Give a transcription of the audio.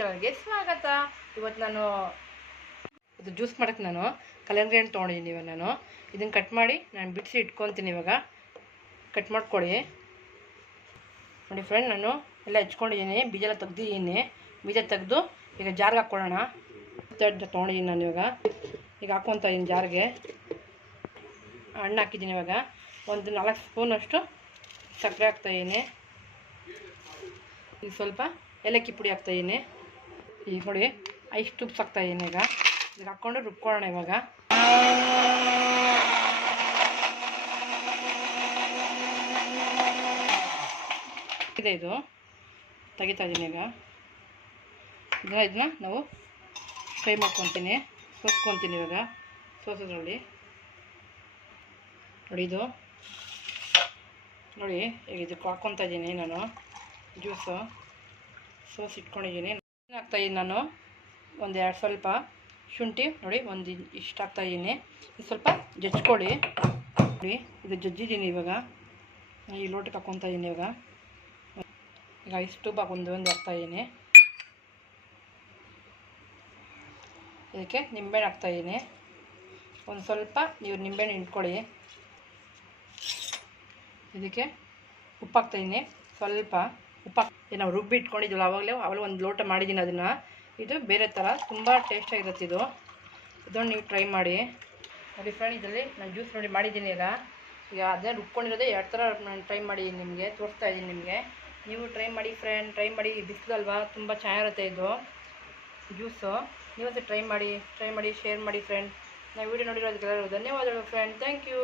ಚಾನಲ್ಗೆ ಸ್ವಾಗತ. ಇವತ್ತು ನಾನು ಇದು ಜ್ಯೂಸ್ ಮಾಡೋಕ್ಕೆ ನಾನು ಕಲ್ಲಂಗಡಿ ಹಣ್ಣು ತೊಗೊಂಡಿದ್ದೀನಿ. ಇವಾಗ ನಾನು ಇದನ್ನು ಕಟ್ ಮಾಡಿ ನಾನು ಬಿಡಿಸಿ ಇಟ್ಕೊತೀನಿ. ಇವಾಗ ಕಟ್ ಮಾಡ್ಕೊಳ್ಳಿ ನೋಡಿ ಫ್ರೆಂಡ್. ನಾನು ಎಲ್ಲ ಹೆಚ್ಕೊಂಡಿದ್ದೀನಿ, ಬೀಜ ಎಲ್ಲ ತೆಗ್ದಿದ್ದೀನಿ. ಬೀಜ ತೆಗೆದು ಈಗ ಜಾರ್ಗೆ ಹಾಕ್ಕೊಳ್ಳೋಣ. ತೊಗೊಂಡಿದ್ದೀನಿ ನಾನು. ಈಗ ಹಾಕ್ಕೊತಾ ಇದ್ದೀನಿ ಜಾರ್ಗೆ. ಹಣ್ಣು ಹಾಕಿದ್ದೀನಿ. ಇವಾಗ ಒಂದು 4 ಸ್ಪೂನಷ್ಟು ಸಕ್ಕರೆ ಹಾಕ್ತಾಯಿದ್ದೀನಿ. ಈಗ ಸ್ವಲ್ಪ ಏಲಕ್ಕಿ ಪುಡಿ ಹಾಕ್ತಾಯಿದ್ದೀನಿ. ಈಗ ನೋಡಿ ಐಸ್ ಟ್ಯೂಬ್ಸ್ ಹಾಕ್ತಾಯಿದ್ದೀನಿ. ಈಗ ಹಾಕ್ಕೊಂಡು ರುಬ್ಕೊಳ್ಳೋಣ. ಇವಾಗ ಇದೆ, ಇದು ತೆಗಿತಾ ಇದ್ದೀನಿ. ಈಗ ಇದನ್ನ ನಾವು ಫ್ರೈ ಮಾಡ್ಕೊತೀನಿ, ಸೋಸ್ಕೊತೀನಿ. ಇವಾಗ ಸೋಸೋದ್ರಲ್ಲಿ ನೋಡಿ, ಇದು ನೋಡಿ ಈಗ ಇದಕ್ಕೆ ಹಾಕ್ಕೊತಾ ಇದ್ದೀನಿ ನಾನು ಜ್ಯೂಸು. ಸೋಸ್ ಇಟ್ಕೊಂಡಿದ್ದೀನಿ. ಹಾಕ್ತಾಯಿದ್ದೀನಿ ನಾನು ಒಂದೆರಡು ಸ್ವಲ್ಪ ಶುಂಠಿ ನೋಡಿ, ಒಂದು ಇಷ್ಟು ಹಾಕ್ತಾಯಿದ್ದೀನಿ. ಇದು ಸ್ವಲ್ಪ ಜಜ್ಕೊಳ್ಳಿ ನೋಡಿ. ಇದು ಜಜ್ಜಿದ್ದೀನಿ. ಇವಾಗ ಈ ಲೋಟಕ್ಕೆ ಹಾಕ್ಕೊತಾ ಇದ್ದೀನಿ. ಈಗ ಐಸ್ ಟ್ಯೂಬ್ ಒಂದು ಹಾಕ್ತಾಯಿದ್ದೀನಿ. ಇದಕ್ಕೆ ನಿಂಬೆಹಣ್ಣು ಹಾಕ್ತಾಯಿದ್ದೀನಿ. ಒಂದು ಸ್ವಲ್ಪ ನೀವು ನಿಂಬೆಹಣ್ಣು ಹಿಂಡ್ಕೊಳ್ಳಿ. ಇದಕ್ಕೆ ಉಪ್ಪು ಹಾಕ್ತಾಯಿದ್ದೀನಿ. ಸ್ವಲ್ಪ ಉಪ್ಪು ನಾವು ರುಬ್ಬಿ ಇಟ್ಕೊಂಡಿದ್ದೀವಲ್ಲ, ಆವಾಗಲೇ ಒಂದು ಲೋಟ ಮಾಡಿದ್ದೀನಿ ಅದನ್ನು. ಇದು ಬೇರೆ ಥರ ತುಂಬ ಟೇಸ್ಟಾಗಿರುತ್ತೆ ಇದನ್ನು ನೀವು ಟ್ರೈ ಮಾಡಿ ನೋಡಿ ಫ್ರೆಂಡ್. ಇದರಲ್ಲಿ ನಾನು ಜ್ಯೂಸ್ ನೋಡಿ ಮಾಡಿದ್ದೀನಿ. ಈಗ ಅದನ್ನ ರುಬ್ಕೊಂಡಿರೋದೇ 2 ಥರ ನಾನು ಟ್ರೈ ಮಾಡಿದ್ದೀನಿ, ನಿಮಗೆ ತೋರಿಸ್ತಾ ಇದ್ದೀನಿ. ನಿಮಗೆ ನೀವು ಟ್ರೈ ಮಾಡಿ ಫ್ರೆಂಡ್, ಟ್ರೈ ಮಾಡಿ. ಬಿಸಿಲಲ್ವಾ, ತುಂಬ ಚೆನ್ನಾಗಿರುತ್ತೆ ಇದು ಜ್ಯೂಸು. ನೀವೊಂದು ಟ್ರೈ ಮಾಡಿ, ಶೇರ್ ಮಾಡಿ ಫ್ರೆಂಡ್. ನಾವು ವಿಡಿಯೋ ನೋಡಿರೋದಕ್ಕೆಲ್ಲರೂ ಧನ್ಯವಾದಗಳು ಫ್ರೆಂಡ್. Thank you.